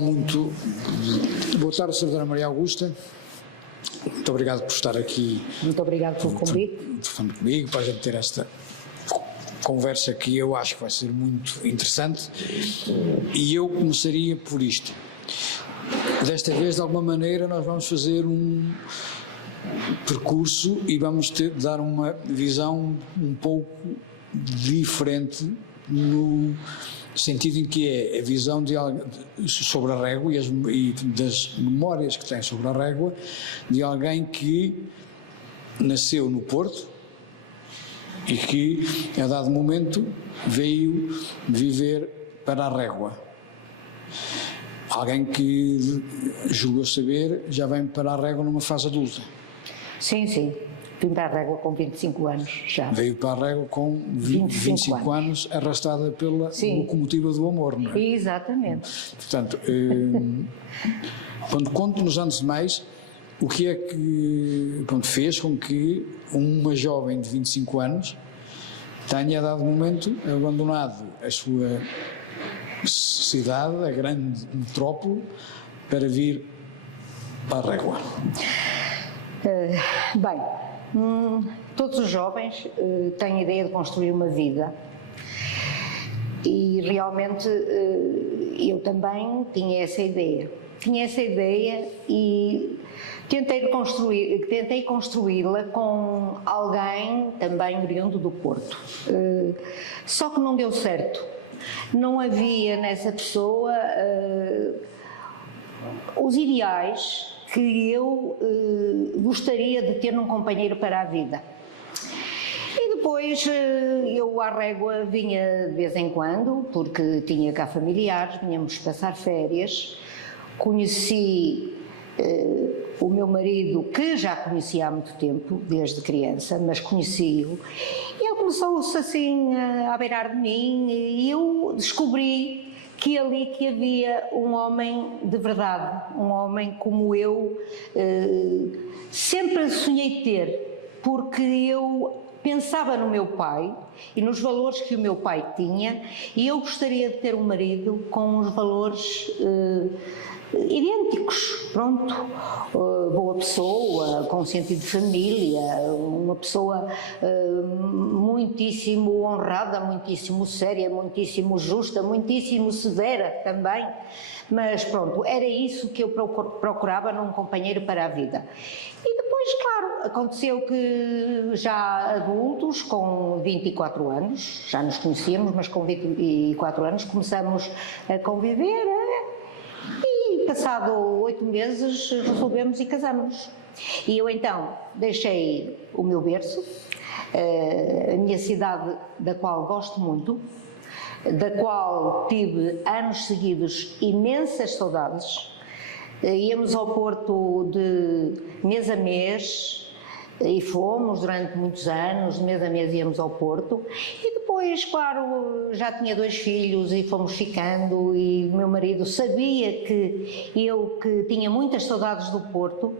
Muito boa tarde, Sra. Maria Augusta. Muito obrigado por estar aqui. Muito obrigado pelo convite. Falando comigo, para a gente ter esta conversa que eu acho que vai ser muito interessante. E eu começaria por isto. Desta vez, de alguma maneira, nós vamos fazer um percurso e vamos dar uma visão um pouco diferente no sentido em que é a visão sobre a régua e das memórias que tem sobre a régua de alguém que nasceu no Porto e que, a dado momento, veio viver para a régua. Alguém que, julgo saber, já vem para a régua numa fase adulta. Sim, sim. Vim para a régua com 25 anos já. Veio para a régua com 25 anos, arrastada pela locomotiva do amor, não é? Exatamente. Portanto, conte-nos antes de mais o que é que fez com que uma jovem de 25 anos tenha, a dado momento, abandonado a sua cidade, a grande metrópole, para vir para a régua. Bem, todos os jovens têm a ideia de construir uma vida e realmente eu também tinha essa ideia. Tinha essa ideia e tentei construí-la com alguém também oriundo do Porto. Só que não deu certo. Não havia nessa pessoa os ideais que eu gostaria de ter num companheiro para a vida. E depois eu à régua vinha de vez em quando, porque tinha cá familiares, vinhamos passar férias, conheci o meu marido, que já conhecia há muito tempo, desde criança, mas conheci-o, e ele começou-se assim a beirar de mim, e eu descobri que ali que havia um homem de verdade, um homem como eu sempre sonhei ter, porque eu pensava no meu pai e nos valores que o meu pai tinha, e eu gostaria de ter um marido com os valores idênticos, pronto, boa pessoa, com sentido de família, uma pessoa muitíssimo honrada, muitíssimo séria, muitíssimo justa, muitíssimo severa também, mas pronto, era isso que eu procurava num companheiro para a vida. E depois, claro, aconteceu que já adultos, com 24 anos, já nos conhecíamos, mas com 24 anos começamos a conviver, e passado 8 meses resolvemos e casamos. E eu então deixei o meu berço, a minha cidade, da qual gosto muito, da qual tive anos seguidos imensas saudades. Íamos ao Porto de mês a mês e fomos durante muitos anos, de mês a mês íamos ao Porto, e depois, claro, já tinha 2 filhos e fomos ficando, e o meu marido sabia que eu tinha muitas saudades do Porto,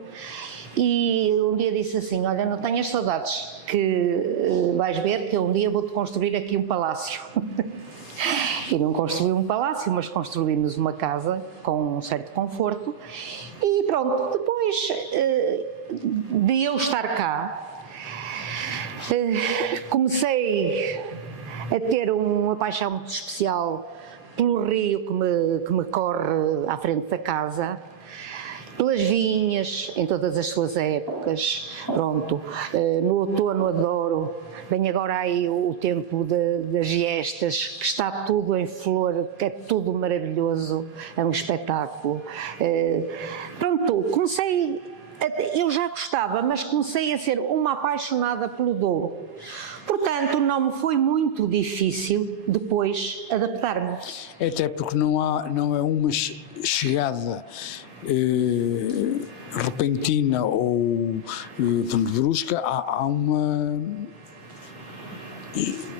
e um dia disse assim: olha, não tenhas saudades, que vais ver que um dia vou-te construir aqui um palácio. E não construí um palácio, mas construímos uma casa com um certo conforto. E pronto, depois de eu estar cá, comecei a ter uma paixão muito especial pelo rio que me corre à frente da casa, pelas vinhas, em todas as suas épocas, pronto, no outono adoro. Vem agora aí o tempo das giestas, que está tudo em flor, que é tudo maravilhoso, é um espetáculo. Pronto, eu já gostava, mas comecei a ser uma apaixonada pelo Douro. Portanto, não me foi muito difícil depois adaptar-me. Até porque não é uma chegada repentina ou brusca, há uma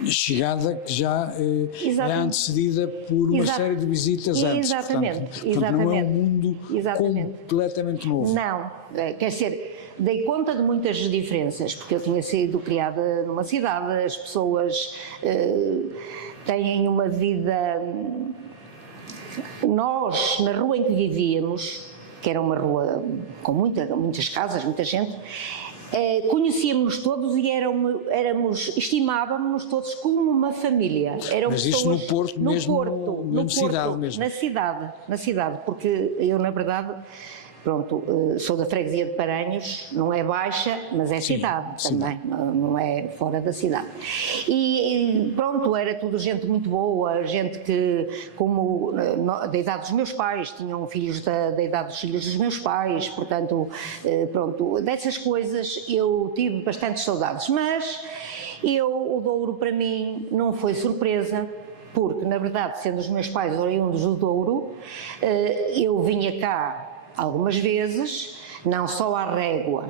chegada que já é antecedida por uma série de visitas antes. Exatamente. Portanto, não é um mundo completamente novo. Não, quer dizer, dei conta de muitas diferenças, porque eu tinha sido criada numa cidade, as pessoas têm uma vida nós, na rua em que vivíamos, que era uma rua com muitas casas, muita gente, conhecíamos-nos todos e estimávamos-nos todos como uma família. Eram Mas isso no Porto mesmo, no cidade Porto, mesmo? Na cidade, porque eu, na verdade, pronto, sou da freguesia de Paranhos, não é baixa, mas é cidade também, não é fora da cidade. E pronto, era tudo gente muito boa, gente que, como da idade dos meus pais, tinham filhos da idade dos filhos dos meus pais, portanto, pronto, dessas coisas eu tive bastantes saudades, mas o Douro para mim não foi surpresa, porque na verdade, sendo os meus pais oriundos do Douro, eu vinha cá algumas vezes, não só à Régua,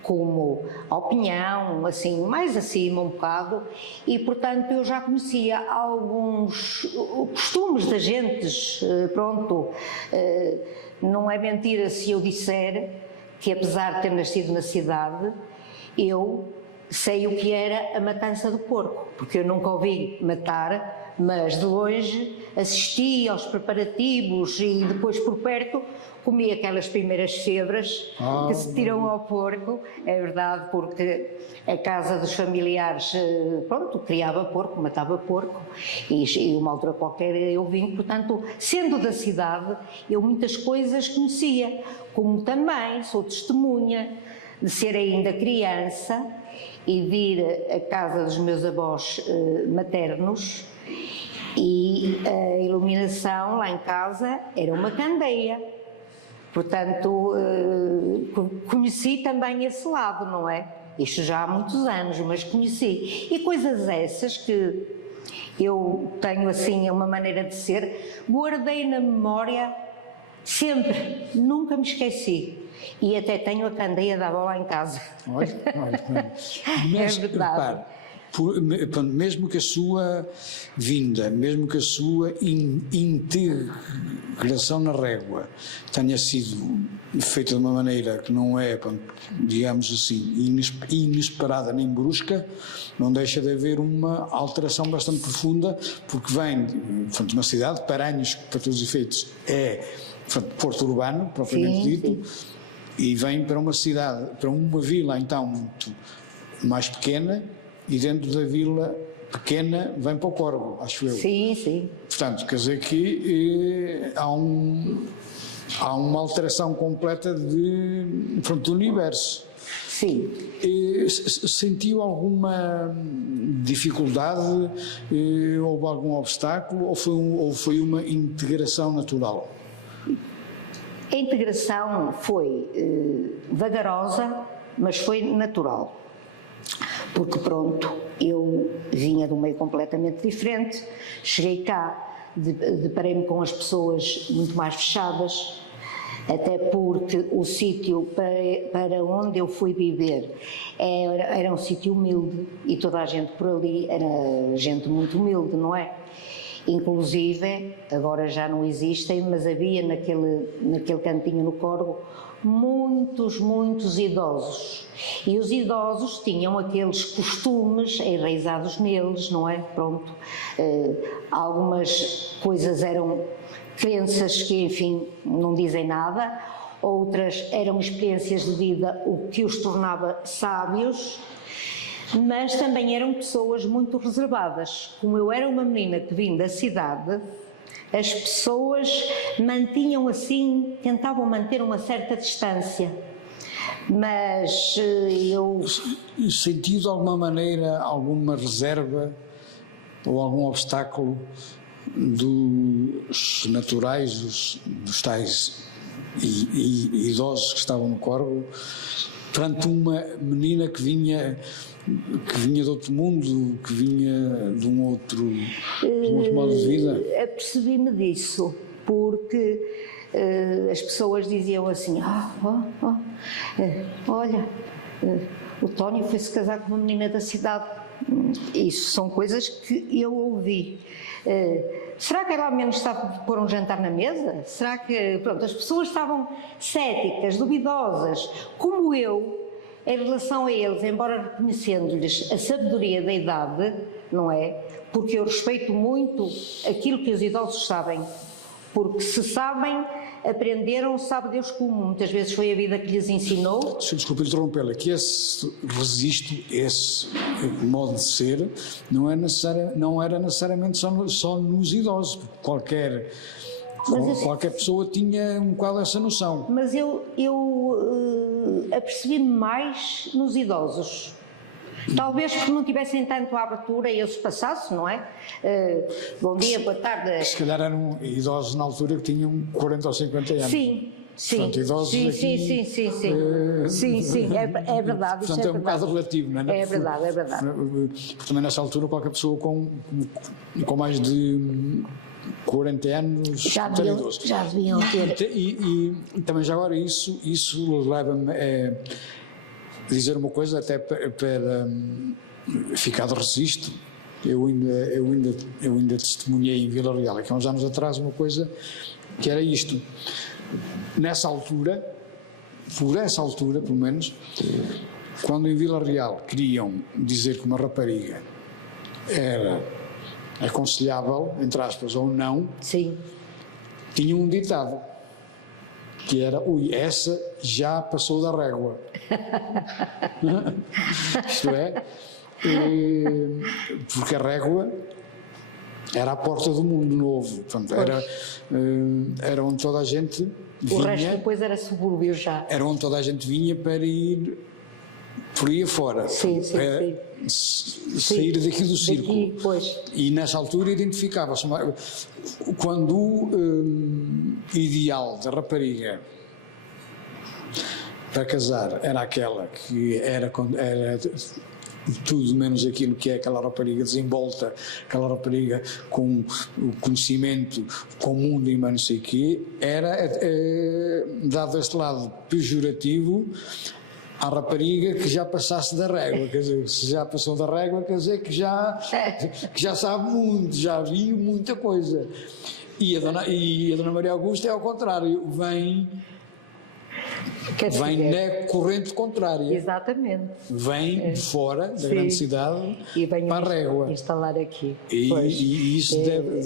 como ao Pinhão, assim, mais acima um bocado, e portanto eu já conhecia alguns costumes das gentes, pronto, não é mentira se eu disser que apesar de ter nascido na cidade, eu sei o que era a matança do porco, porque eu nunca ouvi matar, mas de longe assisti aos preparativos e depois por perto comi aquelas primeiras febras que se tiram ao porco, é verdade, porque a casa dos familiares, pronto, criava porco, matava porco e uma altura qualquer eu vim, portanto, sendo da cidade, eu muitas coisas conhecia, como também sou testemunha de ser ainda criança e de ir à casa dos meus avós maternos e a iluminação lá em casa era uma candeia. Portanto, conheci também esse lado, não é? Isto já há muitos anos, mas conheci. E coisas essas que eu tenho assim uma maneira de ser, guardei na memória sempre, nunca me esqueci. E até tenho a candeia da avó lá em casa. Olha. Mas, é verdade. Repare, mesmo que a sua vinda, mesmo que a sua integração na Régua tenha sido feita de uma maneira que não é, digamos assim, inesperada nem brusca, não deixa de haver uma alteração bastante profunda, porque vem de uma cidade, Paranhos, para todos os efeitos, é Porto Urbano, propriamente dito, e vem para uma cidade, para uma vila então muito mais pequena, e dentro da vila pequena vem para o Corgo, acho eu. Sim. Portanto, quer dizer que há uma alteração completa do universo. Sim. Sentiu alguma dificuldade, houve algum obstáculo ou foi uma integração natural? A integração foi vagarosa, mas foi natural. Porque pronto, eu vinha de um meio completamente diferente, cheguei cá, deparei-me com as pessoas muito mais fechadas, até porque o sítio para onde eu fui viver era um sítio humilde e toda a gente por ali era gente muito humilde, não é? Inclusive, agora já não existem, mas havia naquele cantinho no Corgo muitos idosos. E os idosos tinham aqueles costumes enraizados neles, não é? Pronto. Algumas coisas eram crenças que, enfim, não dizem nada, outras eram experiências de vida, o que os tornava sábios, mas também eram pessoas muito reservadas. Como eu era uma menina que vim da cidade, as pessoas mantinham assim, tentavam manter uma certa distância, mas eu... Sentiu de alguma maneira alguma reserva ou algum obstáculo dos naturais, dos tais idosos que estavam no Corgo, perante uma menina que vinha de outro mundo, que vinha de um outro modo de vida? Apercebi-me disso, porque as pessoas diziam assim, olha, o Tónio foi-se casar com uma menina da cidade. Isso são coisas que eu ouvi. Será que ela ao menos estava a pôr um jantar na mesa? Será que, pronto, as pessoas estavam céticas, duvidosas, como eu, em relação a eles, embora reconhecendo-lhes a sabedoria da idade, não é? Porque eu respeito muito aquilo que os idosos sabem, porque se sabem, aprenderam, sabe Deus como. Muitas vezes foi a vida que lhes ensinou. Desculpe interrompê-la, que esse registro, esse modo de ser, não era necessariamente só nos idosos, porque qualquer pessoa tinha um bocado essa noção. Mas eu apercebi-me mais nos idosos. Talvez porque não tivessem tanto a abertura e eu se passasse, não é? Bom dia, boa tarde. Se calhar eram idosos na altura que tinham 40 ou 50 anos. Sim. Sim, portanto, idosos sim, aqui, sim, é verdade. Portanto, é um bocado relativo, não é? É verdade. Porque também nessa altura qualquer pessoa com mais de 40 anos já deviam ter. E também já agora isso leva-me a dizer uma coisa até para ficar de registro. Eu ainda testemunhei em Vila Real, aqui há uns anos atrás, uma coisa que era isto. Nessa altura, por essa altura pelo menos, quando em Vila Real queriam dizer que uma rapariga era aconselhável, entre aspas, ou não, sim, tinham um ditado que era: ui, essa já passou da régua. Isto é, porque a régua era a porta do mundo novo, portanto, era onde toda a gente vinha. O resto depois era subúrbio já. Era onde toda a gente vinha para ir por aí afora. Sim. Sair daqui do círculo. E nessa altura identificava-se quando o ideal da rapariga para casar era aquela que era tudo menos aquilo que é aquela rapariga desenvolta, aquela rapariga com o conhecimento, com o mundo e mais não sei o quê, era dado este lado pejorativo à rapariga que já passasse da régua. Quer dizer, se já passou da régua, quer dizer que já sabe muito, já viu muita coisa. E a Dona Maria Augusta é ao contrário, vem na corrente contrária. Exatamente. Vem de fora da grande cidade e para a régua. Instalar aqui. E isso deve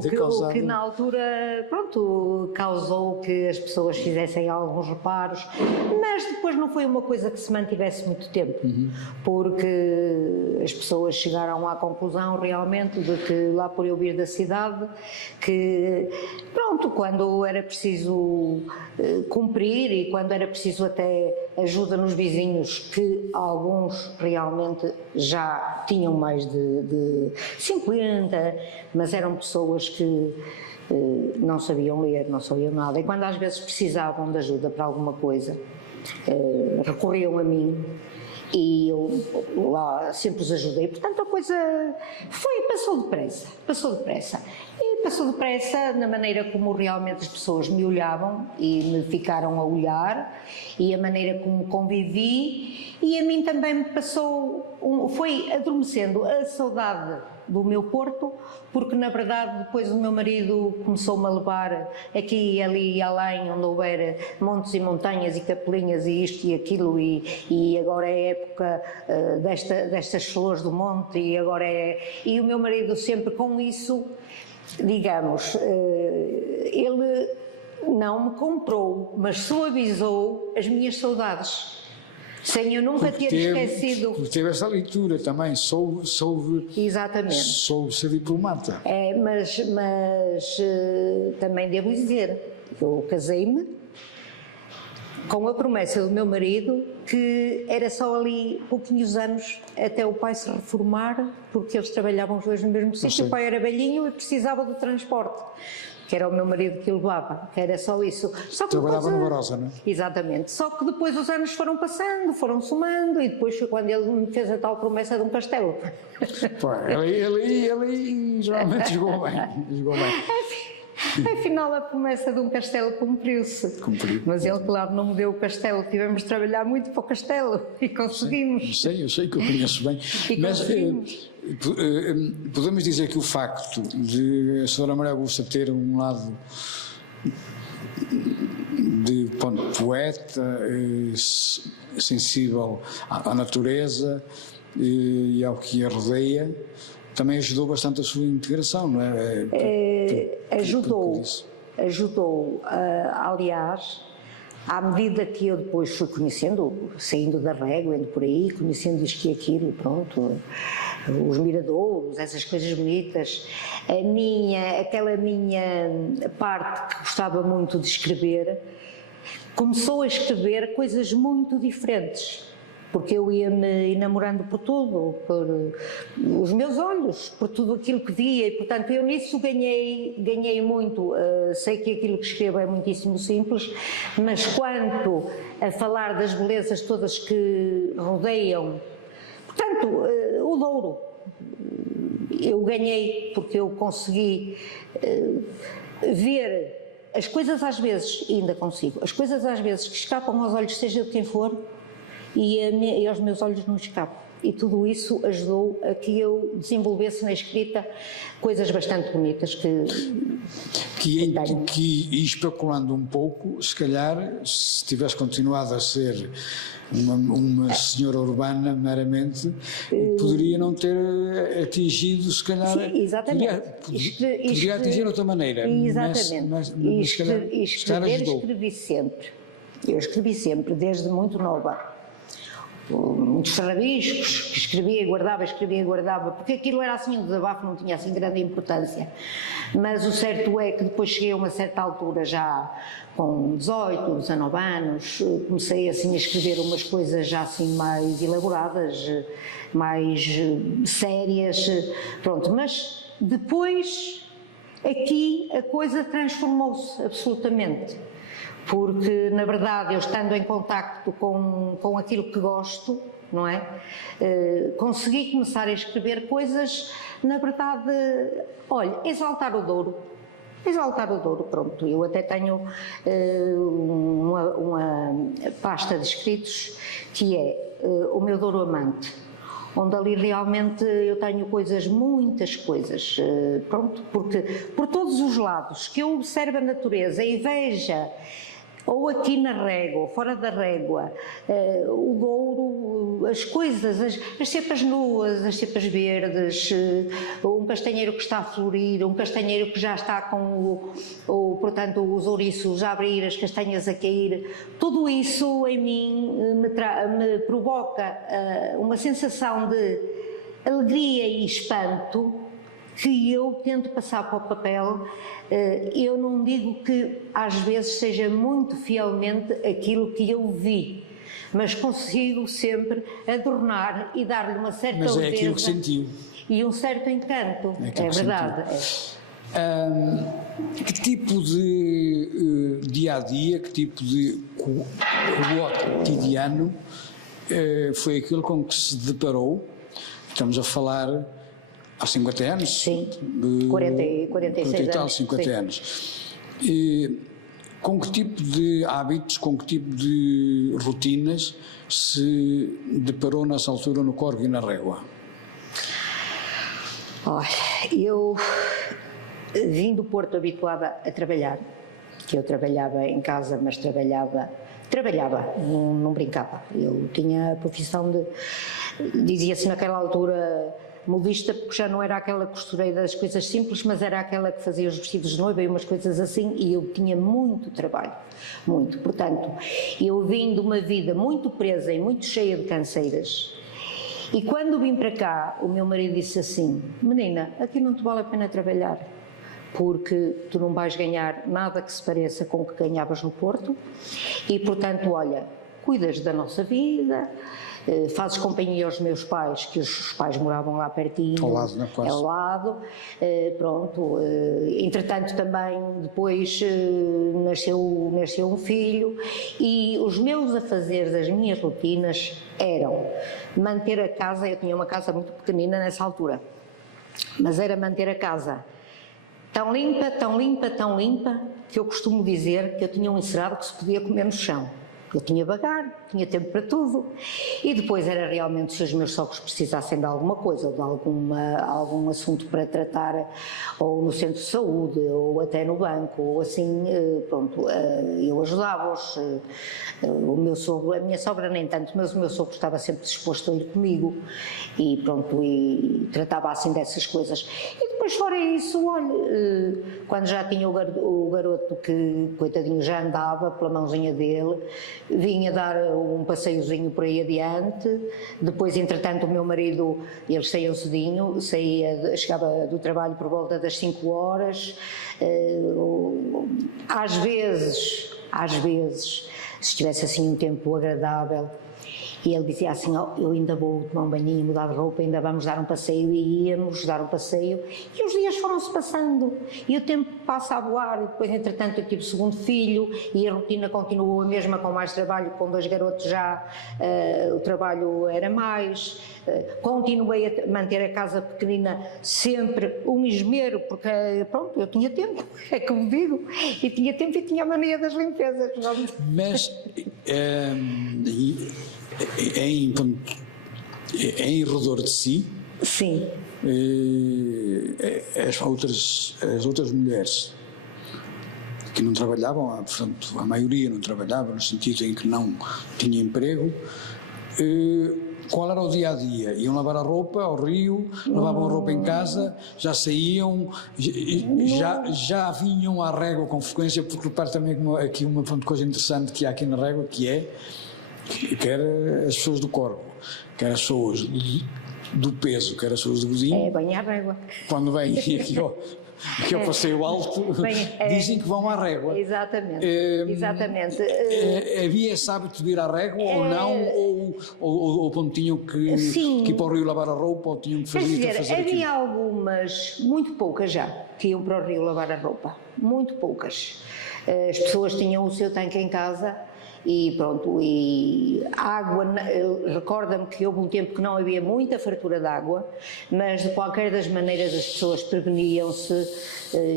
ter causado... O que na altura, pronto, causou que as pessoas fizessem alguns reparos, mas depois não foi uma coisa que se mantivesse muito tempo, porque as pessoas chegaram à conclusão realmente de que lá por eu vir da cidade, que pronto, quando era preciso cumprir e quando era preciso até ajuda nos vizinhos, que alguns realmente já tinham mais de 50, mas eram pessoas que não sabiam ler, não sabiam nada, e quando às vezes precisavam de ajuda para alguma coisa, recorriam a mim e eu lá sempre os ajudei. Portanto, a coisa passou depressa. E passou depressa na maneira como realmente as pessoas me olhavam e me ficaram a olhar, e a maneira como convivi, e a mim também me foi adormecendo a saudade do meu Porto, porque na verdade depois o meu marido começou-me a levar aqui e ali e além, onde houver montes e montanhas e capelinhas e isto e aquilo, e agora é a época destas flores do monte, e o meu marido sempre com isso, digamos, ele não me comprou, mas suavizou as minhas saudades. Sem eu nunca ter esquecido. Porque teve essa leitura também, soube Exatamente. Soube ser diplomata. Mas também devo dizer, eu casei-me com a promessa do meu marido que era só ali pouquinhos anos até o pai se reformar, porque eles trabalhavam os dois no mesmo sítio. O pai era velhinho e precisava do transporte, que era o meu marido que o levava, que era só isso. Só que trabalhava no Barossa, não é? Exatamente. Só que depois os anos foram passando, foram somando, e depois foi quando ele me fez a tal promessa de um castelo. Pô, ele geralmente jogou bem. Afinal, a promessa de um castelo cumpriu-se. Mas ele, claro, não me deu o castelo. Tivemos de trabalhar muito para o castelo e conseguimos. Eu sei que eu conheço bem. Mas podemos dizer que o facto de a Sra. Maria Augusta ter um lado de poeta, sensível à natureza e ao que a rodeia, também ajudou bastante a sua integração, não é? Ajudou, ajudou, aliás, à medida que eu depois fui conhecendo, saindo da régua, indo por aí, conhecendo isto e aquilo, pronto, os miradouros, essas coisas bonitas, aquela minha parte que gostava muito de escrever, começou a escrever coisas muito diferentes, porque eu ia-me enamorando por tudo, por os meus olhos, por tudo aquilo que via, e portanto eu nisso ganhei muito. Sei que aquilo que escrevo é muitíssimo simples, mas quanto a falar das belezas todas que rodeiam, portanto, o Douro, eu ganhei porque eu consegui ver as coisas às vezes, e ainda consigo, as coisas às vezes que escapam aos olhos, seja de quem for, e aos meus olhos não escapam. E tudo isso ajudou a que eu desenvolvesse na escrita coisas bastante bonitas que especulando um pouco, se calhar, se tivesse continuado a ser uma senhora urbana meramente, poderia não ter atingido, se calhar, sim, exatamente. Poderia atingir de outra maneira. Exatamente. Mas escrevi sempre. Eu escrevi sempre, desde muito nova. Muitos rabiscos, que escrevia e guardava, porque aquilo era assim um desabafo, não tinha assim grande importância. Mas o certo é que depois cheguei a uma certa altura, já com 18, 19 anos, comecei assim a escrever umas coisas já assim mais elaboradas, mais sérias, pronto. Mas depois aqui a coisa transformou-se absolutamente. Porque, na verdade, eu estando em contacto com aquilo que gosto, não é? Consegui começar a escrever coisas, na verdade, olha, exaltar o Douro, pronto. Eu até tenho uma pasta de escritos que é o meu Douro Amante, onde ali realmente eu tenho muitas coisas, pronto, porque por todos os lados que eu observo a natureza e veja, ou aqui na régua, ou fora da régua, o Douro, as coisas, as cepas nuas, as cepas verdes, um castanheiro que está a florir, um castanheiro que já está com portanto, os ouriços a abrir, as castanhas a cair, tudo isso em mim me provoca uma sensação de alegria e espanto que eu tento passar para o papel. Eu não digo que às vezes seja muito fielmente aquilo que eu vi, mas consigo sempre adornar e dar-lhe uma certa leveza. Mas é aquilo que sentiu. E um certo encanto, é verdade. Que tipo de dia-a-dia, que tipo de cotidiano foi aquilo com que se deparou? Estamos a falar há 50 anos? Sim, 46 anos. 50 sim. anos. Com que tipo de hábitos, com que tipo de rotinas se deparou nessa altura no Corgo e na Régua? Olha, eu vim do Porto habituada a trabalhar, que eu trabalhava em casa, mas trabalhava, não brincava. Eu tinha a profissão dizia-se naquela altura, modista, porque já não era aquela costureira das coisas simples, mas era aquela que fazia os vestidos de noiva e umas coisas assim, e eu tinha muito trabalho, muito. Portanto, eu vim de uma vida muito presa e muito cheia de canseiras, e quando vim para cá, o meu marido disse assim: menina, aqui não te vale a pena trabalhar, porque tu não vais ganhar nada que se pareça com o que ganhavas no Porto, e portanto, olha, cuidas da nossa vida, fazes companhia aos meus pais, que os pais moravam lá pertinho, ao lado, quase. Ao lado, pronto, entretanto também depois nasceu um filho, e os meus afazeres, as minhas rotinas eram manter a casa. Eu tinha uma casa muito pequenina nessa altura, mas era manter a casa tão limpa, que eu costumo dizer que eu tinha um encerado que se podia comer no chão. Eu tinha vagar, tinha tempo para tudo. E depois era realmente se os meus sogros precisassem de alguma coisa, ou de algum assunto para tratar, ou no centro de saúde, ou até no banco, ou assim, pronto, eu ajudava-os. O meu sogro, a minha sogra nem tanto, mas o meu sogro estava sempre disposto a ir comigo e pronto, e tratava assim dessas coisas. E depois fora isso, olha, quando já tinha o garoto que, coitadinho, já andava pela mãozinha dele, vinha dar um passeiozinho por aí adiante. Depois, entretanto, o meu marido, eles saíam cedinho, chegava do trabalho por volta das 5 horas. Às vezes, se tivesse assim um tempo agradável, e ele dizia assim, oh, eu ainda vou tomar um banhinho, mudar de roupa, ainda vamos dar um passeio, e íamos dar um passeio, e os dias foram-se passando, e o tempo passa a voar, e depois entretanto eu tive o segundo filho, e a rotina continuou a mesma, com mais trabalho, com 2 garotos já, o trabalho era mais, continuei a manter a casa pequenina sempre um esmero, porque pronto, eu tinha tempo, é como digo, e tinha tempo e tinha a mania das limpezas. Mas em redor de si, sim, as outras mulheres que não trabalhavam, portanto, a maioria não trabalhava, no sentido em que não tinha emprego, qual era o dia-a-dia? Iam lavar a roupa ao rio, lavavam a roupa em casa, já saíam, já vinham à régua com frequência, porque repare também aqui uma coisa interessante que há aqui na régua, que quer as pessoas do corpo, quer as pessoas do peso, quer as pessoas do Godinho. É bem à régua. Quando vêm aqui ao Passeio Alto, dizem que vão à régua. Exatamente, exatamente. Havia esse hábito de ir à régua ou não? Ou tinham que ir para o rio lavar a roupa, ou tinham que fazer havia aquilo? algumas, muito poucas já, que iam para o rio lavar a roupa. Muito poucas. As pessoas tinham o seu tanque em casa. E pronto, e a água, recorda-me que houve um tempo que não havia muita fartura de água, mas de qualquer das maneiras as pessoas preveniam-se,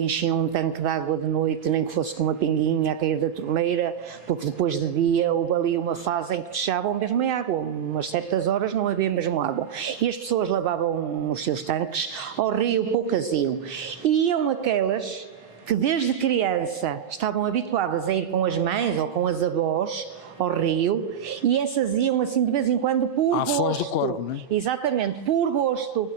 enchiam um tanque de água de noite, nem que fosse com uma pinguinha a cair da torneira, porque depois de dia houve ali uma fase em que fechavam mesmo a água, umas certas horas não havia mesmo água, e as pessoas lavavam os seus tanques ao rio, poucas iam, e iam aquelas que desde criança estavam habituadas a ir com as mães ou com as avós ao rio, e essas iam assim de vez em quando por gosto. À Foz do Corvo, não é? Exatamente, por gosto.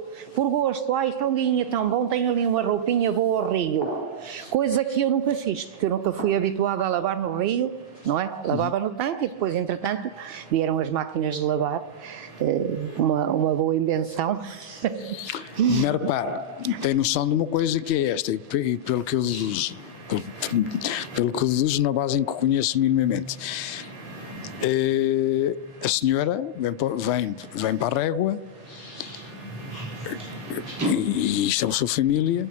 Está um dia tão bom, tenho ali uma roupinha, vou ao rio. Coisa que eu nunca fiz, porque eu nunca fui habituada a lavar no rio, não é? Lavava no tanque e depois, entretanto, vieram as máquinas de lavar. Uma boa invenção. Mas repare, tem noção de uma coisa que é esta, e pelo que eu deduzo, na base em que conheço minimamente, a senhora vem para a régua e estabeleceu família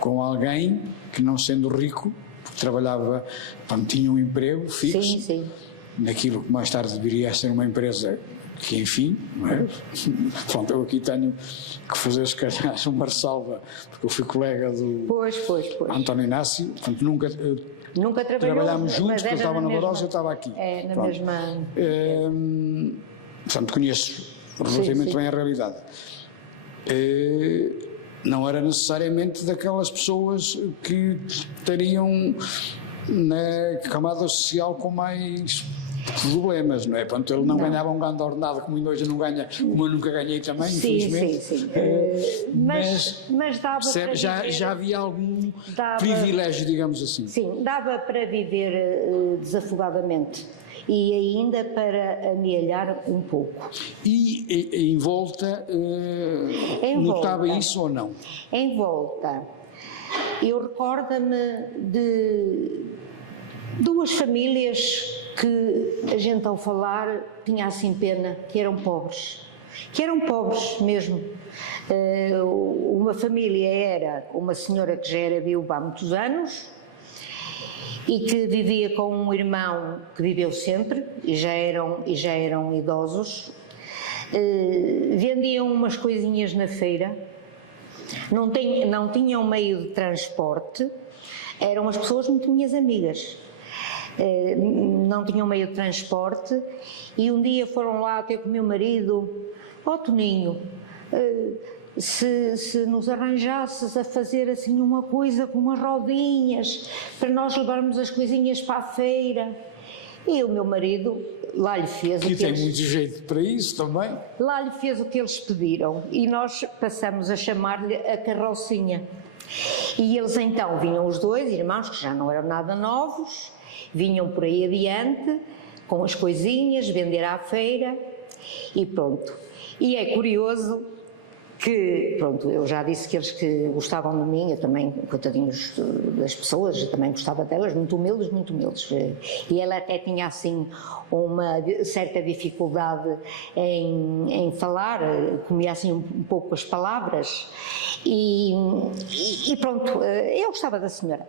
com alguém que, não sendo rico, porque trabalhava, tinha um emprego fixo, sim. naquilo que mais tarde viria a ser uma empresa que, enfim, não é? Pronto, eu aqui tenho que fazer, se calhar, uma ressalva, porque eu fui colega do António Inácio, portanto, nunca trabalhámos juntos, porque eu estava na Barossa e eu estava aqui. Na mesma... portanto, conheço relativamente bem a realidade. Não era necessariamente daquelas pessoas que estariam na camada social com mais problemas, não é? Portanto, ele não ganhava um grande ordenado como ainda hoje não ganha, como eu nunca ganhei também, infelizmente. Sim. Mas dava para já havia algum privilégio, digamos assim. Sim, dava para viver desafogadamente e ainda para amealhar um pouco. E em volta, notava isso ou não? Em volta, eu recordo-me de 2 famílias que a gente, ao falar, tinha assim pena, que eram pobres mesmo. Uma família era uma senhora que já era viúva há muitos anos e que vivia com um irmão que viveu sempre e já eram idosos. Vendiam umas coisinhas na feira, não tinham meio de transporte, eram as pessoas muito minhas amigas. não tinham meio de transporte, e um dia foram lá ter com o meu marido: ó Toninho, se nos arranjasses a fazer assim uma coisa com umas rodinhas, para nós levarmos as coisinhas para a feira. E o meu marido lá lhe fez o que tem muito jeito para isso também. Lá lhe fez o que eles pediram, e nós passamos a chamar-lhe a carrocinha. E eles então vinham, os dois irmãos, que já não eram nada novos, vinham por aí adiante com as coisinhas, vender à feira, e pronto. E é curioso que, pronto, eu já disse que eles que gostavam de mim, eu também, coitadinhos das pessoas, eu também gostava delas, muito humildes, muito humildes. E ela até tinha assim uma certa dificuldade em falar, comia assim um pouco as palavras, e pronto, eu gostava da senhora.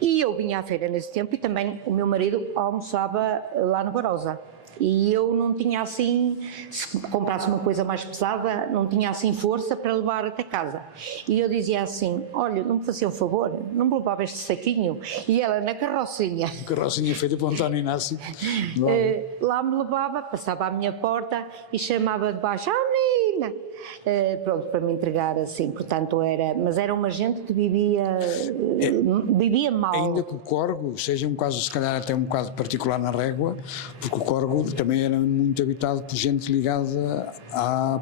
E eu vinha à feira nesse tempo, e também o meu marido almoçava lá no Barosa. E eu não tinha assim, se comprasse uma coisa mais pesada, não tinha assim força para levar até casa. E eu dizia assim: olha, não me fazia um favor, não me levava este saquinho? E ela na carrocinha. Carrocinha feita para o António Inácio. Lá me levava, passava à minha porta e chamava de baixo: ah, menina! Pronto, para me entregar assim, portanto mas era uma gente que vivia mal. Ainda que o Corgo seja um caso, se calhar até um bocado particular na Régua, porque o Corgo também era muito habitado por gente ligada à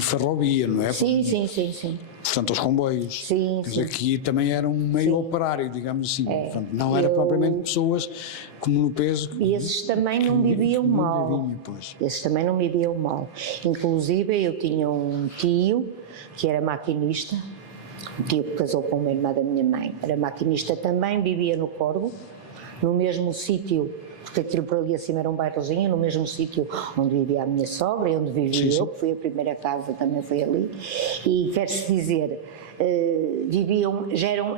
ferrovia, não é? Sim, sim, sim, sim. Portanto, aos comboios. Sim, mas sim. aqui também era um meio operário, digamos assim. Portanto, não era propriamente pessoas como no peso. E esses também não viviam mal. Esses também não viviam mal. Inclusive, eu tinha um tio que era maquinista, um tio que casou com uma irmã da minha mãe. Era maquinista também, vivia no Corgo, no mesmo sítio, porque aquilo por ali acima era um bairrozinho, no mesmo sítio onde vivia a minha sogra e onde vivia eu, que foi a primeira casa, também foi ali. E quer-se dizer,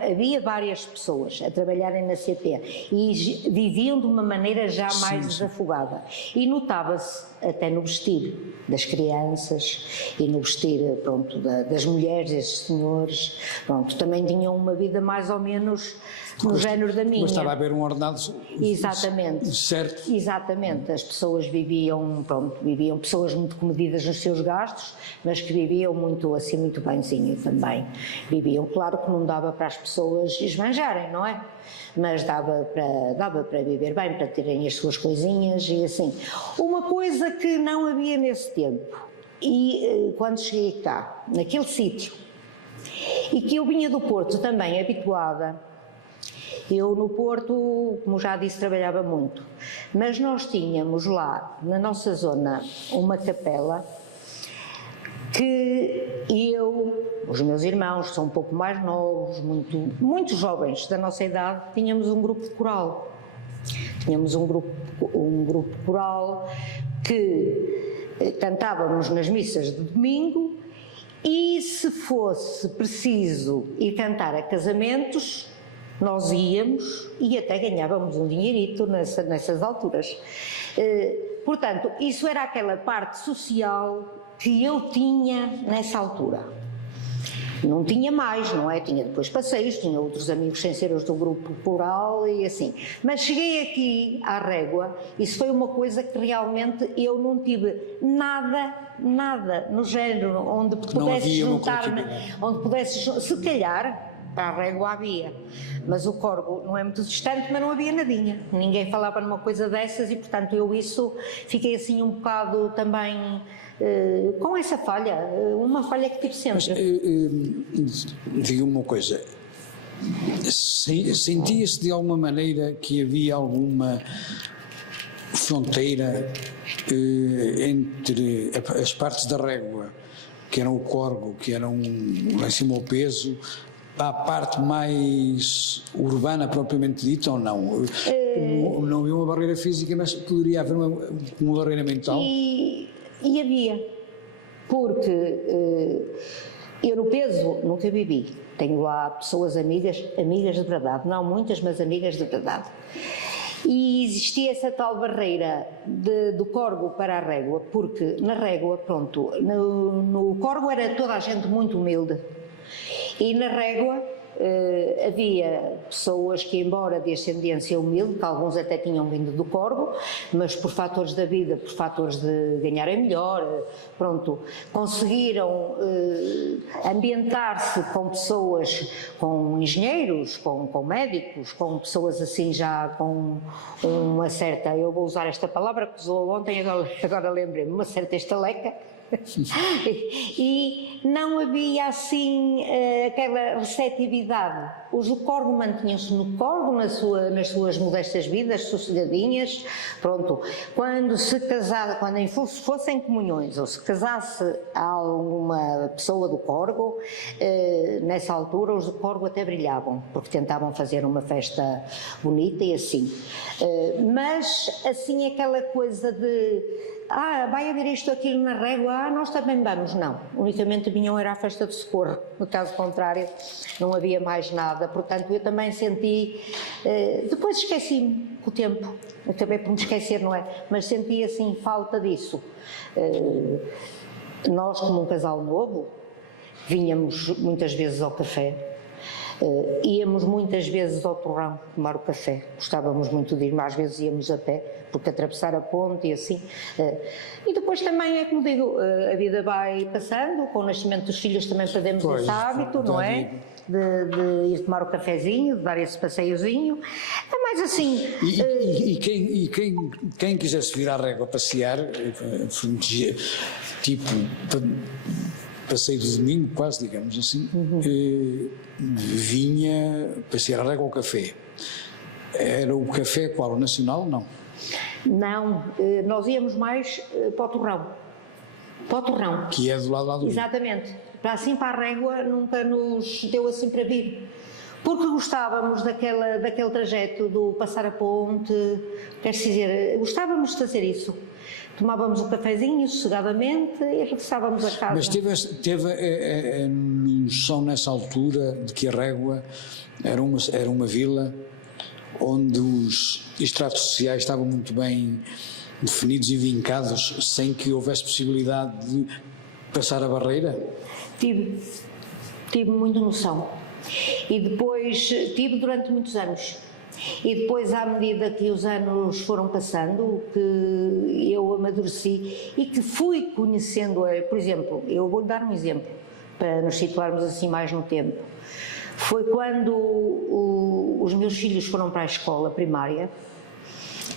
havia várias pessoas a trabalharem na CP e viviam de uma maneira já mais desafogada. E notava-se até no vestir das crianças e no vestir, pronto, das mulheres, desses senhores, pronto, também tinham uma vida mais ou menos no género da minha. Mas estava a haver um ordenado. Exatamente. Certo. Exatamente. As pessoas viviam pessoas muito comedidas nos seus gastos, mas que viviam muito assim, muito benzinho também. Viviam, claro que não dava para as pessoas esbanjarem, não é? Mas dava para viver bem, para terem as suas coisinhas e assim. Uma coisa que não havia nesse tempo, e quando cheguei cá, naquele sítio, e que eu vinha do Porto também habituada. Eu no Porto, como já disse, trabalhava muito, mas nós tínhamos lá, na nossa zona, uma capela que os meus irmãos, que são um pouco mais novos, muito jovens da nossa idade, tínhamos um grupo de coral. Tínhamos um grupo coral que cantávamos nas missas de domingo, e se fosse preciso ir cantar a casamentos, nós íamos e até ganhávamos um dinheirito nessas alturas. Portanto, isso era aquela parte social que eu tinha nessa altura. Não tinha mais, não é? Tinha depois passeios, tinha outros amigos sem ser os do grupo coral e assim. Mas cheguei aqui à Régua, isso foi uma coisa que realmente eu não tive nada no género onde pudesse juntar-me, se calhar, para a Régua havia, mas o Corgo não é muito distante, mas não havia nadinha, ninguém falava numa coisa dessas e portanto eu fiquei assim um bocado também com essa falha, uma falha que tive sempre. Diga-me uma coisa, sentia-se de alguma maneira que havia alguma fronteira entre as partes da Régua, que eram o Corgo, que eram lá em cima o peso, para a parte mais urbana propriamente dita ou não? Não havia uma barreira física, mas poderia haver uma barreira mental? E havia, porque eu no peso nunca vivi. Tenho lá pessoas amigas de verdade, não muitas, mas amigas de verdade. E existia essa tal barreira do Corgo para a Régua, porque na Régua, pronto, no Corgo era toda a gente muito humilde. E na Régua havia pessoas que, embora de ascendência humilde, que alguns até tinham vindo do Corgo, mas por fatores da vida, por fatores de ganharem melhor, pronto, conseguiram ambientar-se com pessoas, com engenheiros, com médicos, com pessoas assim já com uma certa, eu vou usar esta palavra que usou ontem, agora lembrei-me, uma certa estaleca. E não havia assim aquela receptividade. Os do Corgo mantinham-se no Corgo, nas suas modestas vidas, sossegadinhas, pronto. Quando se casava, quando fossem comunhões ou se casasse alguma pessoa do Corgo, nessa altura os do Corgo até brilhavam, porque tentavam fazer uma festa bonita e assim. Mas assim aquela coisa de vai haver isto, aquilo na régua, nós também vamos. Não, unicamente vinham era a festa de socorro, no caso contrário não havia mais nada, portanto eu também senti, depois esqueci-me com o tempo, acabei por me esquecer, não é? Mas senti assim falta disso. Nós como um casal novo, vinhamos muitas vezes ao café, íamos muitas vezes ao torrão tomar o café, gostávamos muito de ir, mas às vezes íamos a pé, porque atravessar a ponte e assim. E depois também é como digo, a vida vai passando, com o nascimento dos filhos também perdemos esse hábito, não é? De ir tomar o cafezinho, de dar esse passeiozinho. É mais assim. E quem quisesse vir à régua passear, tipo passeio de domingo, quase, digamos assim, vinha passear a régua ao café. Era o café qual? O nacional? Não. Não, nós íamos mais para o torrão. Para o torrão. Que é do lado do Exatamente. Assim para a régua nunca nos deu assim para vir. Porque gostávamos daquele trajeto do passar a ponte, quer dizer, gostávamos de fazer isso. Tomávamos o cafezinho sossegadamente e regressávamos a casa. Mas teve noção nessa altura de que a régua era uma vila onde os estratos sociais estavam muito bem definidos e vincados, sem que houvesse possibilidade de passar a barreira? Tive muita noção. E depois tive durante muitos anos. E depois, à medida que os anos foram passando, que eu amadureci e que fui conhecendo, por exemplo, eu vou-lhe dar um exemplo, para nos situarmos assim mais no tempo. Foi quando os meus filhos foram para a escola primária,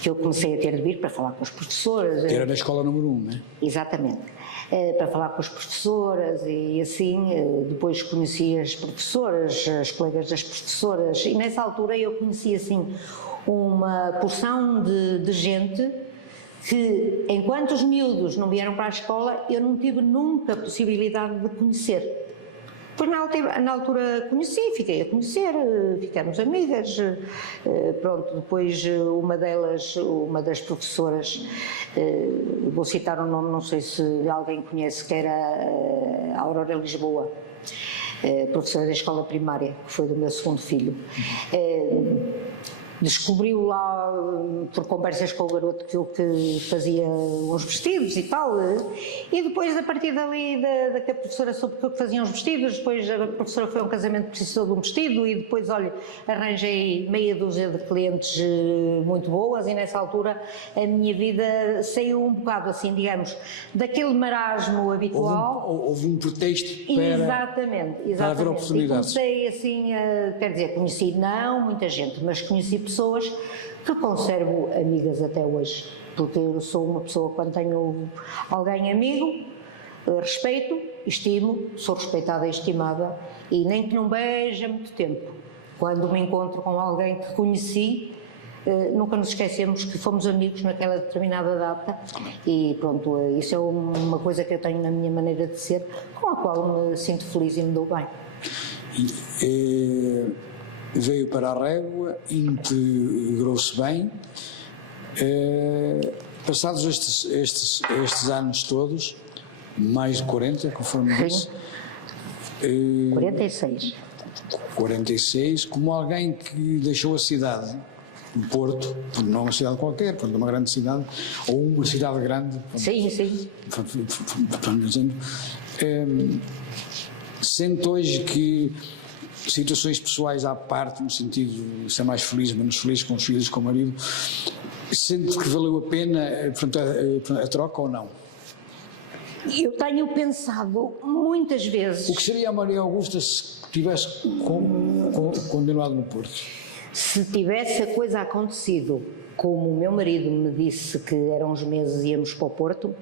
que eu comecei a ter de vir para falar com as professoras. Era na escola número 1, não é? Exatamente. Para falar com as professoras e assim, depois conheci as professoras, as colegas das professoras, e nessa altura eu conheci assim uma porção de gente que, enquanto os miúdos não vieram para a escola, eu não tive nunca a possibilidade de conhecer. Depois na altura conheci, fiquei a conhecer, ficamos amigas, pronto, depois uma das professoras, vou citar o nome, não sei se alguém conhece, que era a Aurora Lisboa, professora da escola primária, que foi do meu segundo filho. Descobriu lá, por conversas com o garoto, que eu que fazia uns vestidos e tal, e depois, a partir dali, da que a professora soube que eu que fazia uns vestidos, depois a professora foi a um casamento, precisou de um vestido, e depois, olha, arranjei meia dúzia de clientes muito boas, e nessa altura a minha vida saiu um bocado assim, digamos, daquele marasmo habitual. Houve um pretexto Exatamente. Para haver oportunidades. E comecei assim, quer dizer, conheci não muita gente, mas conheci pessoas que conservo amigas até hoje, porque eu sou uma pessoa, quando tenho alguém amigo, respeito, estimo, sou respeitada e estimada, e nem que não veja há muito tempo. Quando me encontro com alguém que conheci, nunca nos esquecemos que fomos amigos naquela determinada data, e pronto, isso é uma coisa que eu tenho na minha maneira de ser, com a qual me sinto feliz e me dou bem. Veio para a régua, integrou-se bem. Passados estes anos todos, mais de 40, conforme disse. 46, como alguém que deixou a cidade, o Porto, não uma cidade qualquer, portanto uma grande cidade, ou uma cidade grande. Sim. Sente hoje que situações pessoais à parte, no sentido de ser mais feliz, menos feliz com os filhos, com o marido, sente que valeu a pena, portanto, a troca ou não? Eu tenho pensado muitas vezes... O que seria a Maria Augusta se tivesse continuado no Porto? Se tivesse a coisa acontecido como o meu marido me disse que eram uns meses e íamos para o Porto,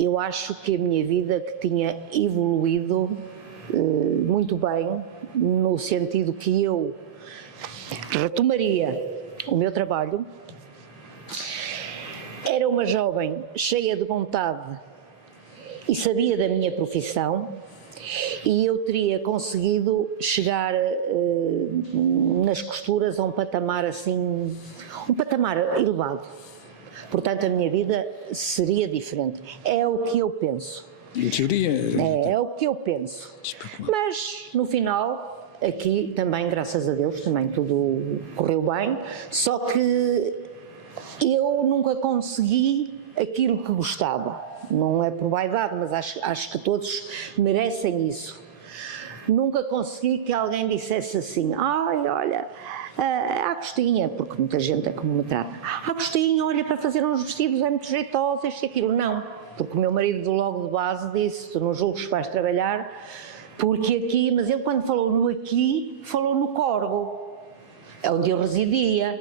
eu acho que a minha vida que tinha evoluído muito bem, no sentido que eu retomaria o meu trabalho, era uma jovem cheia de vontade e sabia da minha profissão, e eu teria conseguido chegar nas costuras a um patamar assim, um patamar elevado. Portanto, a minha vida seria diferente. É o que eu penso. Em teoria... É o que eu penso. Mas, no final, aqui também, graças a Deus, também tudo correu bem, só que eu nunca consegui aquilo que gostava. Não é por vaidade, mas acho que todos merecem isso. Nunca consegui que alguém dissesse assim: ai, olha, Agostinha, porque muita gente é como me trata, Agostinha, olha, para fazer uns vestidos é muito jeitoso, isto e aquilo. Não, porque o meu marido logo de base disse: tu não julgues que vais trabalhar, porque aqui, mas ele quando falou no aqui, falou no Corgo, onde eu residia,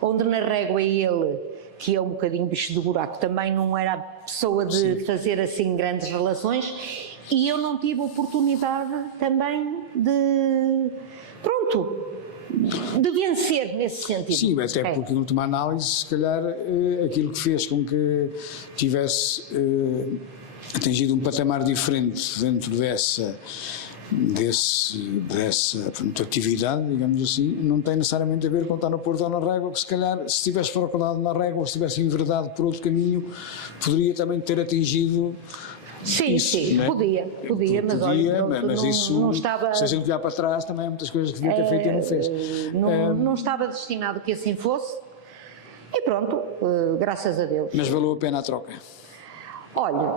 onde na Régua ele, que é um bocadinho bicho do buraco, também não era a pessoa de fazer assim grandes relações, e eu não tive oportunidade também de, pronto, de vencer nesse sentido. Sim, até porque, em última análise, se calhar aquilo que fez com que tivesse atingido um patamar diferente dentro dessa portanto, atividade, digamos assim, não tem necessariamente a ver com estar no Porto ou na Régua, que se calhar, se tivesse procurado na Régua ou se tivesse enverdado por outro caminho, poderia também ter atingido. Sim, isso, sim, né? podia, mas olha, mas isso, não estava... se a gente olhar para trás, também há muitas coisas que devia ter feito e não fez. Não estava destinado que assim fosse, e pronto, graças a Deus. Mas valeu a pena a troca? Olha,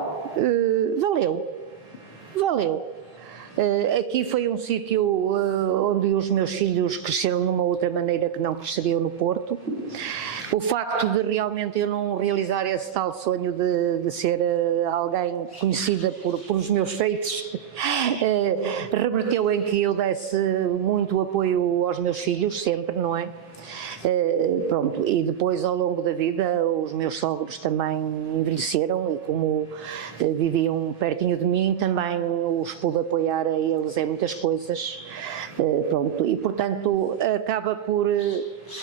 valeu. Aqui foi um sítio onde os meus filhos cresceram numa outra maneira que não cresceriam no Porto. O facto de realmente eu não realizar esse tal sonho de ser alguém conhecida por os meus feitos, reverteu em que eu desse muito apoio aos meus filhos, sempre, não é? Pronto, e depois ao longo da vida os meus sogros também envelheceram e como viviam pertinho de mim também os pude apoiar a eles em muitas coisas. Pronto, e portanto acaba por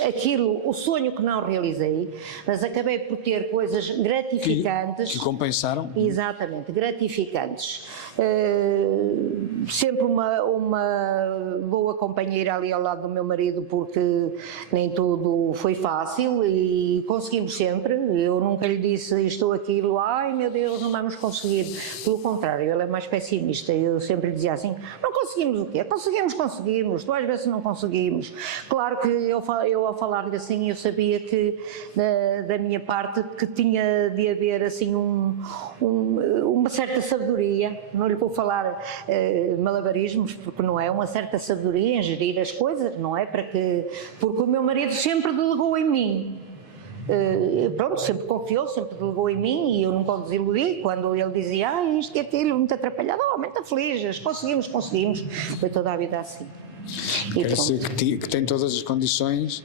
aquilo, o sonho que não realizei, mas acabei por ter coisas gratificantes. Que compensaram? Exatamente, gratificantes. Sempre uma boa companheira ali ao lado do meu marido, porque nem tudo foi fácil e conseguimos sempre. Eu nunca lhe disse isto ou aquilo, ai meu Deus, não vamos conseguir. Pelo contrário, ele é mais pessimista. Eu sempre dizia assim: não conseguimos o quê? Conseguimos, tu às vezes não conseguimos. Claro que eu ao falar-lhe assim, eu sabia que da minha parte que tinha de haver assim uma certa sabedoria. Não lhe vou falar malabarismos, porque não é, uma certa sabedoria em gerir as coisas, não é? Porque o meu marido sempre delegou em mim. Pronto, sempre confiou, sempre delegou em mim e eu nunca o desiludi quando ele dizia isto e aquilo, muito atrapalhado, muito feliz, conseguimos, foi toda a vida assim. Quer dizer que tem todas as condições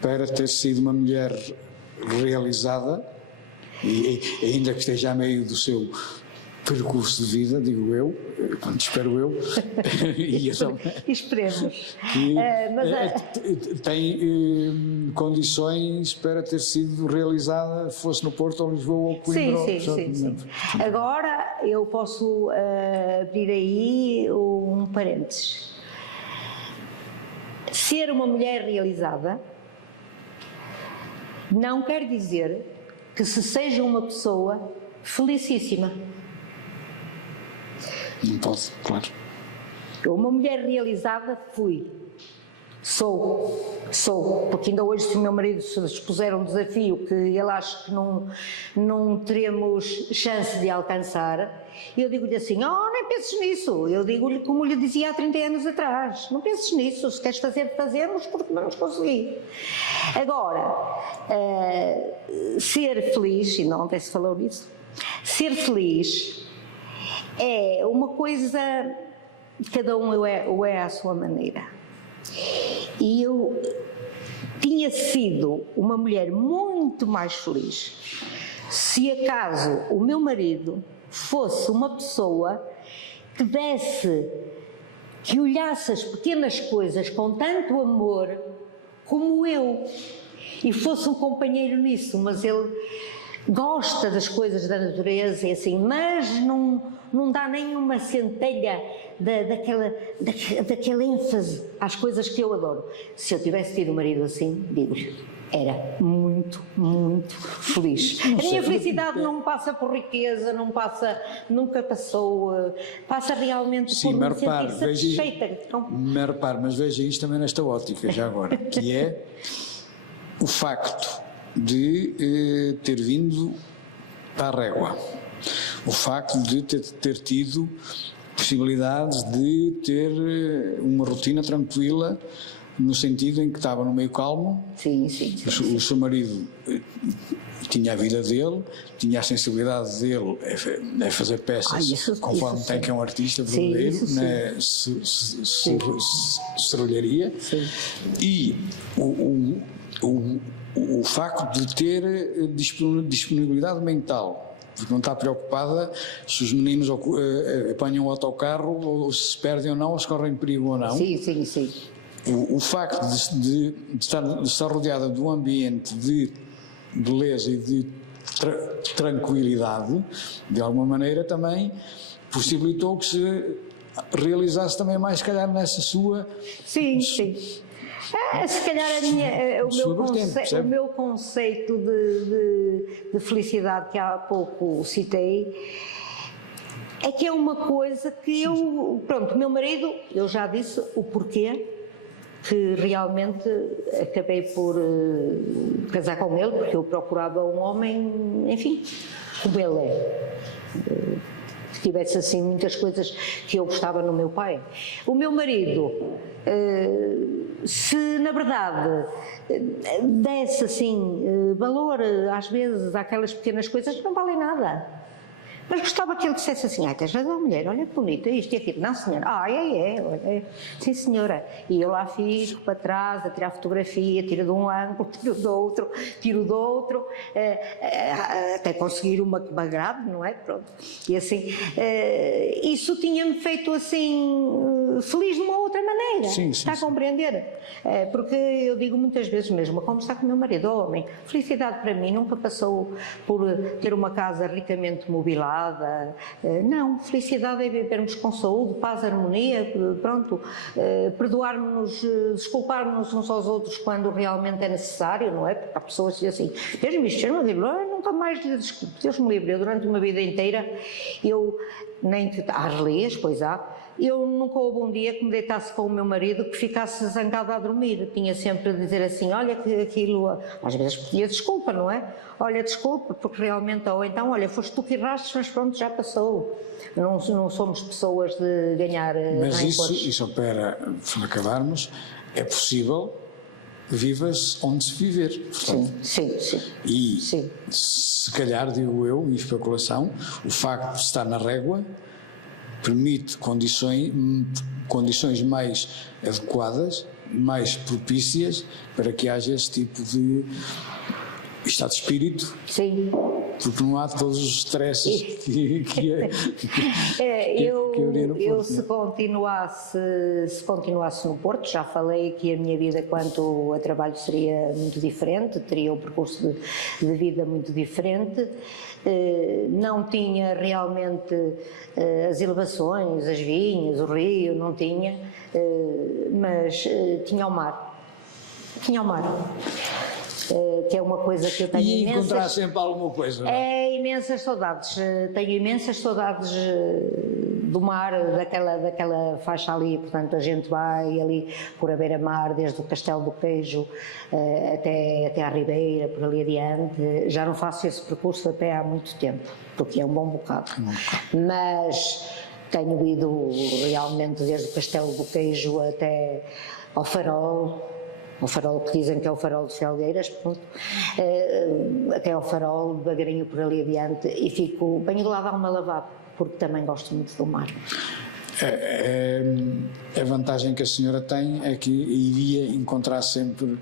para ter sido uma mulher realizada e ainda que esteja a meio do seu percurso de vida, digo eu, espero eu, e eu também. Esperemos. Tem condições para ter sido realizada, fosse no Porto ou Lisboa ou Coimbra. Sim. Agora eu posso abrir aí um parênteses. Ser uma mulher realizada não quer dizer que se seja uma pessoa felicíssima. Não posso, claro. Eu, uma mulher realizada, fui. Sou, porque ainda hoje, se o meu marido se expuser um desafio que ele acha que não teremos chance de alcançar, eu digo-lhe assim, nem penses nisso. Eu digo-lhe como lhe dizia há 30 anos atrás, não penses nisso, se queres fazer, fazemos, porque vamos conseguir. Agora, ser feliz, e não ontem se falou nisso, ser feliz é uma coisa, cada um o é à sua maneira. E eu tinha sido uma mulher muito mais feliz se acaso o meu marido fosse uma pessoa que olhasse as pequenas coisas com tanto amor como eu, e fosse um companheiro nisso, mas ele gosta das coisas da natureza e assim, mas não dá nenhuma centelha daquela ênfase às coisas que eu adoro. Se eu tivesse tido um marido assim, digo-lhe, era muito, muito feliz. A minha felicidade não passa por riqueza, nunca passou, passa realmente por me sentir satisfeita. Mas veja isto também nesta ótica, já agora, que é o facto de ter vindo à régua, o facto de ter tido possibilidades de ter uma rotina tranquila, no sentido em que estava no meio calmo. Sim. O seu marido tinha a vida dele, tinha a sensibilidade dele a fazer peças conforme tem, que é um artista verdadeiro, na serralharia, e o facto de ter disponibilidade mental, porque não está preocupada se os meninos apanham o autocarro, ou se perdem ou não, ou se correm perigo ou não. Sim. O facto de estar rodeada de um ambiente de beleza e de tranquilidade, de alguma maneira também possibilitou que se realizasse também mais, se calhar, nessa sua... Sim. Se calhar o meu conceito de felicidade, que há pouco citei, é que é uma coisa que o meu marido, eu já disse o porquê que realmente acabei por casar com ele, porque eu procurava um homem, enfim, como ele é. Que tivesse assim muitas coisas que eu gostava no meu pai. O meu marido, se na verdade desse assim valor às vezes àquelas pequenas coisas que não valem nada, mas gostava que ele dissesse assim, tens razão, mulher, olha que bonito, isto e aquilo. Não, senhora, olha, sim, senhora. E eu lá fico para trás, a tirar fotografia, tiro de um ângulo, tiro do outro, até conseguir uma que me agrade, não é? Pronto. E assim, isso tinha-me feito assim, feliz de uma outra maneira. Sim. Está a compreender? Porque eu digo muitas vezes mesmo, como está com o meu marido, homem, felicidade para mim nunca passou por ter uma casa ricamente mobilada. Não, felicidade é vivermos com saúde, paz, harmonia, pronto, perdoar-nos, desculpar-nos uns aos outros quando realmente é necessário, não é? Porque há pessoas que dizem assim, Deus-me isto, eu nunca mais lhe desculpo, Deus me livre, eu durante uma vida inteira, há relias, pois há, eu nunca houve um dia que me deitasse com o meu marido que ficasse zangado a dormir. Tinha sempre a dizer assim, olha que aquilo... Às vezes pedia desculpa, não é? Olha, desculpa, porque realmente... Ou então, olha, foste tu que erraste, mas pronto, já passou. Não somos pessoas de ganhar... Mas isso para acabarmos, é possível... Vivas onde se viver. Portanto, sim. E se calhar, digo eu, em especulação, o facto de estar na régua permite condições mais adequadas, mais propícias para que haja esse tipo de estado de espírito. Sim. Porque não há todos os stresses que eu se continuasse no Porto, já falei que a minha vida quanto a trabalho seria muito diferente, teria um percurso de vida muito diferente, não tinha realmente as elevações, as vinhas, o rio, não tinha, mas tinha o mar. Que é uma coisa que eu tenho imensas... E encontrar sempre alguma coisa, não é? Imensas saudades. Tenho imensas saudades do mar, daquela faixa ali, portanto a gente vai ali por a beira-mar, desde o Castelo do Queijo até à Ribeira, por ali adiante. Já não faço esse percurso até há muito tempo, porque é um bom bocado. Mas tenho ido realmente desde o Castelo do Queijo até ao Farol, o farol que dizem que é o farol de Felgueiras, pronto, até ao farol, devagarinho por ali adiante, e venho de lá dar uma lavada, porque também gosto muito do mar. A vantagem que a senhora tem é que iria encontrar sempre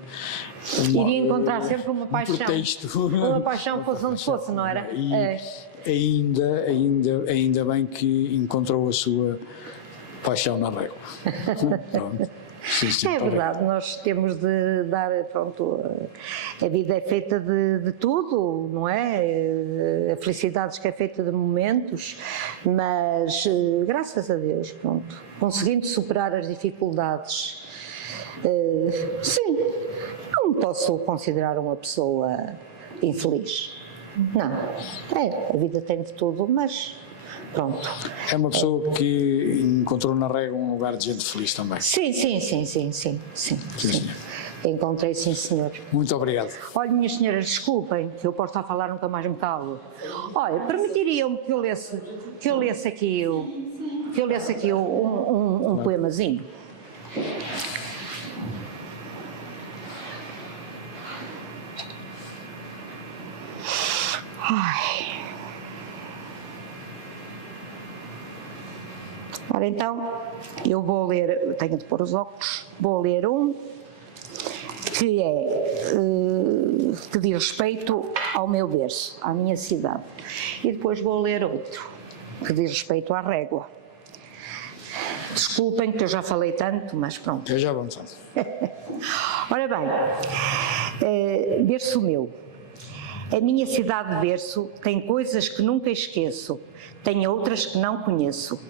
uma paixão, pretexto. Uma paixão fosse onde fosse, não era? Ainda bem que encontrou a sua paixão na régua. Sim, é verdade, nós temos de dar, pronto, a vida é feita de tudo, não é? A felicidade que é feita de momentos, mas graças a Deus, pronto, conseguindo superar as dificuldades, sim, não me posso considerar uma pessoa infeliz, não, a vida tem de tudo, mas... Pronto. É uma pessoa que encontrou na régua um lugar de gente feliz também. Sim. Encontrei, sim, senhor. Muito obrigado. Olha, minhas senhoras, desculpem, que eu posso estar a falar, nunca mais me calo. Olha, permitiriam-me que eu lesse aqui um poemazinho? Ora então, eu vou ler, tenho de pôr os óculos, vou ler um que diz respeito ao meu berço, à minha cidade, e depois vou ler outro que diz respeito à régua. Desculpem que eu já falei tanto, mas pronto. Eu já vamos. Ora bem, berço meu. A minha cidade de berço tem coisas que nunca esqueço, tem outras que não conheço.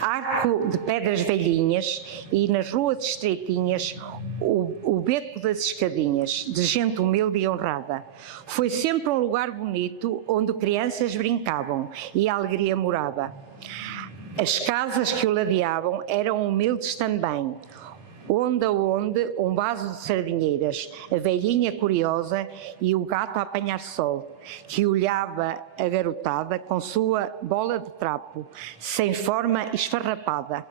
Arco de pedras velhinhas e nas ruas estreitinhas o beco das escadinhas, de gente humilde e honrada. Foi sempre um lugar bonito onde crianças brincavam e a alegria morava. As casas que o ladeavam eram humildes também, onde um vaso de sardinheiras, a velhinha curiosa e o gato a apanhar sol, que olhava a garotada com sua bola de trapo, sem forma esfarrapada.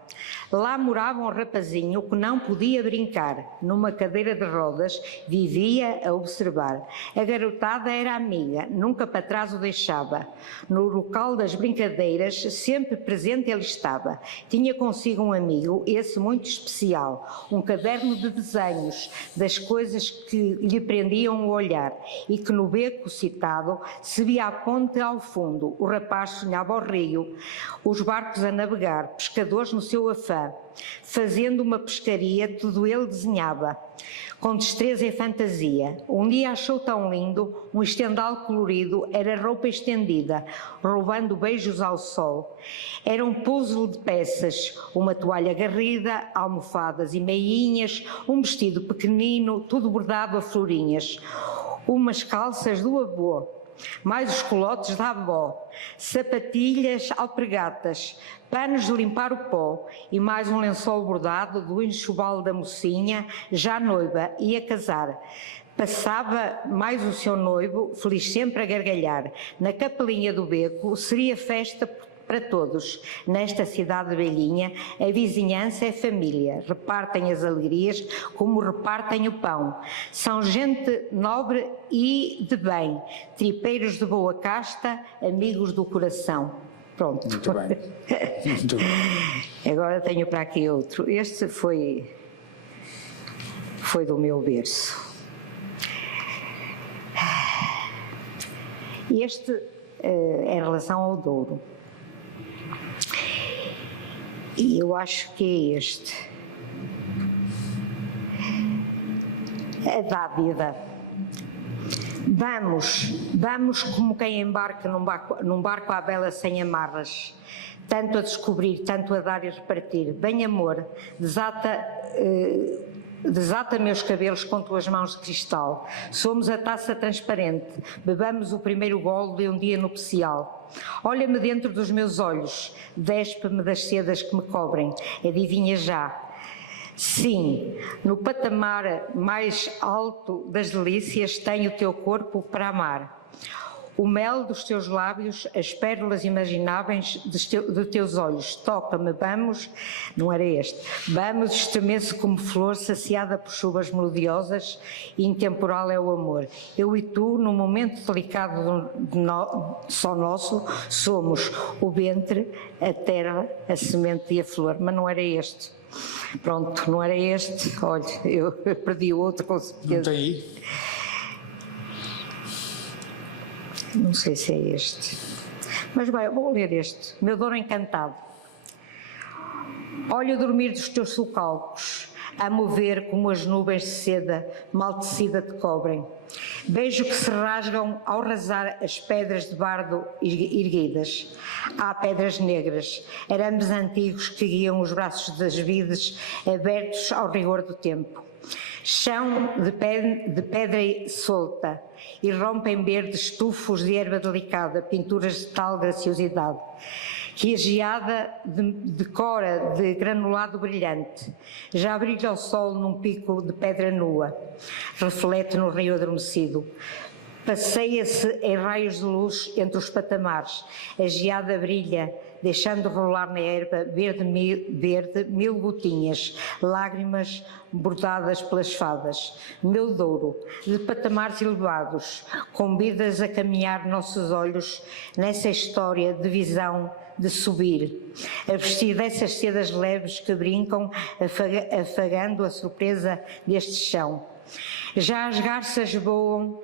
Lá morava um rapazinho que não podia brincar, numa cadeira de rodas, vivia a observar. A garotada era amiga, nunca para trás o deixava. No local das brincadeiras, sempre presente ele estava. Tinha consigo um amigo, esse muito especial, um caderno de desenhos das coisas que lhe prendiam o olhar e que no beco citado se via a ponte ao fundo, o rapaz sonhava ao rio, os barcos a navegar, pescadores no seu afã, fazendo uma pescaria, tudo ele desenhava, com destreza e fantasia. Um dia achou tão lindo, um estendal colorido, era roupa estendida, roubando beijos ao sol. Era um puzzle de peças, uma toalha garrida, almofadas e meinhas, um vestido pequenino, tudo bordado a florinhas, umas calças do avô, mais os colotes da avó, sapatilhas alpergatas, panos de limpar o pó e mais um lençol bordado do enxoval da mocinha, já noiva, ia casar. Passava mais o seu noivo, feliz sempre a gargalhar. Na capelinha do beco seria festa para todos. Nesta cidade velhinha, a vizinhança é família. Repartem as alegrias como repartem o pão. São gente nobre e de bem, tripeiros de boa casta, amigos do coração. Pronto. Muito bem. Muito bem. Agora tenho para aqui outro. Este foi do meu berço. Este é em relação ao Douro. E eu acho que é este. A dádiva. Vamos como quem embarca num barco à vela sem amarras, tanto a descobrir, tanto a dar e repartir. Bem amor, desata Desata meus cabelos com tuas mãos de cristal. Somos a taça transparente. Bebamos o primeiro golo de um dia nupcial. Olha-me dentro dos meus olhos. Despe-me das sedas que me cobrem. Adivinha já. Sim, no patamar mais alto das delícias tenho o teu corpo para amar. O mel dos teus lábios, as pérolas imagináveis de teus olhos. Toca-me, vamos, não era este, vamos, estremeço como flor saciada por chuvas melodiosas e intemporal é o amor. Eu e tu, num momento delicado só nosso, somos o ventre, a terra, a semente e a flor. Mas não era este. Pronto, não era este. Olha, eu perdi o outro com certeza. Não tem aí? Não sei se é este, mas bem, vou ler este. Meu dono encantado. Olho o dormir dos teus sulcalcos, a mover como as nuvens de seda mal tecida te cobrem. Beijo que se rasgam ao rasar as pedras de bardo erguidas. Há pedras negras, arames antigos que guiam os braços das vidas abertos ao rigor do tempo. Chão de pedra solta, e rompem verdes tufos de erva delicada, pinturas de tal graciosidade, que a geada decora de granulado brilhante. Já brilha o sol num pico de pedra nua, reflete no rio adormecido. Passeia-se em raios de luz entre os patamares, a geada brilha, deixando rolar na erva verde mil gotinhas, lágrimas bordadas pelas fadas. Meu Douro, de patamares elevados, convidas a caminhar nossos olhos nessa história de visão de subir, a vestir dessas sedas leves que brincam, afagando a surpresa deste chão. Já as garças voam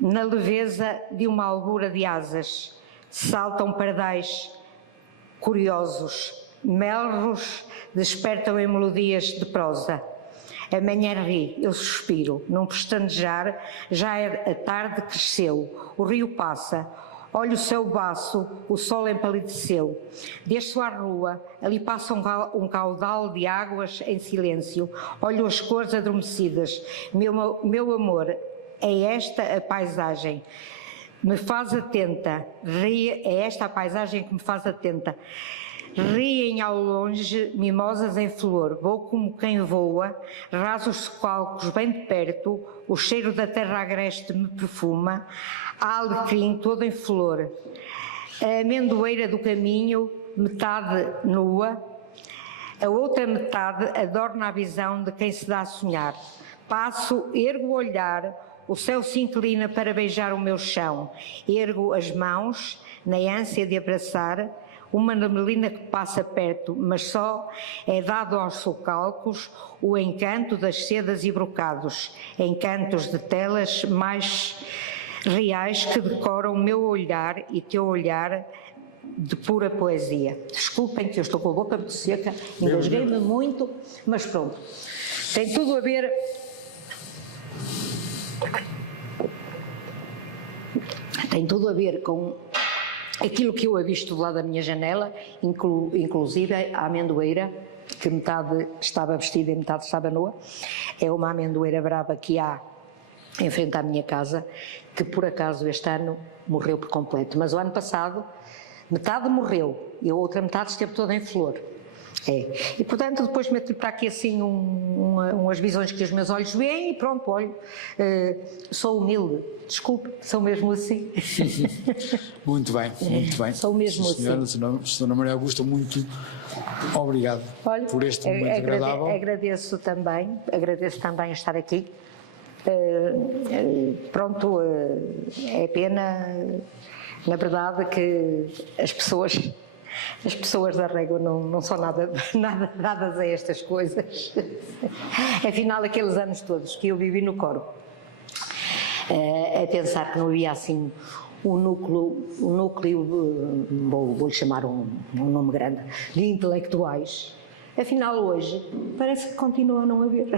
na leveza de uma albura de asas, saltam pardais curiosos, melros despertam em melodias de prosa. A manhã ri, eu suspiro, num pestanejar, já a tarde cresceu, o rio passa, olho o céu baço, o sol empalideceu. Desço à rua, ali passa um caudal de águas em silêncio, olho as cores adormecidas. Meu amor, é esta a paisagem. Me faz atenta, é esta a paisagem que me faz atenta. Riem ao longe mimosas em flor, vou como quem voa, raso os socalcos bem de perto, o cheiro da terra agreste me perfuma, há alecrim todo em flor. A amendoeira do caminho, metade nua, a outra metade adorna a visão de quem se dá a sonhar. Passo, ergo o olhar, o céu se inclina para beijar o meu chão. Ergo as mãos, na ânsia de abraçar, uma neblina que passa perto, mas só é dado aos sulcalcos o encanto das sedas e brocados, encantos de telas mais reais que decoram o meu olhar e teu olhar de pura poesia. Desculpem que eu estou com a boca muito seca, engasguei-me muito, mas pronto. Tem tudo a ver... Tem tudo a ver com aquilo que eu avisto do lado da minha janela, inclusive a amendoeira, que metade estava vestida e metade estava nua. É uma amendoeira brava que há em frente à minha casa, que por acaso este ano morreu por completo. Mas o ano passado, metade morreu e a outra metade esteve toda em flor. É. E portanto depois meto para aqui assim umas visões que os meus olhos veem e pronto, olho, sou humilde, desculpe, sou mesmo assim. Muito bem, muito bem. Sou mesmo senhora, assim. Senhora Maria Augusta, muito obrigado. Olha, por este momento agradável. Agradeço também a estar aqui. Pronto, é pena, na verdade, que as pessoas da Régua não são nada dadas a estas coisas. Afinal, aqueles anos todos que eu vivi no Corvo, a pensar que não havia assim um núcleo, vou-lhe chamar um nome grande, de intelectuais. Afinal, hoje, parece que continua a não haver.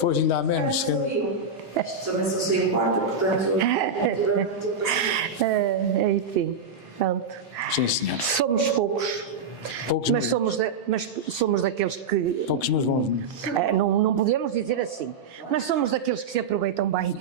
Pois ainda há menos. Também só saí 4, portanto... Enfim, pronto. Sim, senhor. Somos poucos, Poucos, mas somos daqueles que... poucos mas bons. Não podemos dizer assim, mas somos daqueles que se aproveitam bem.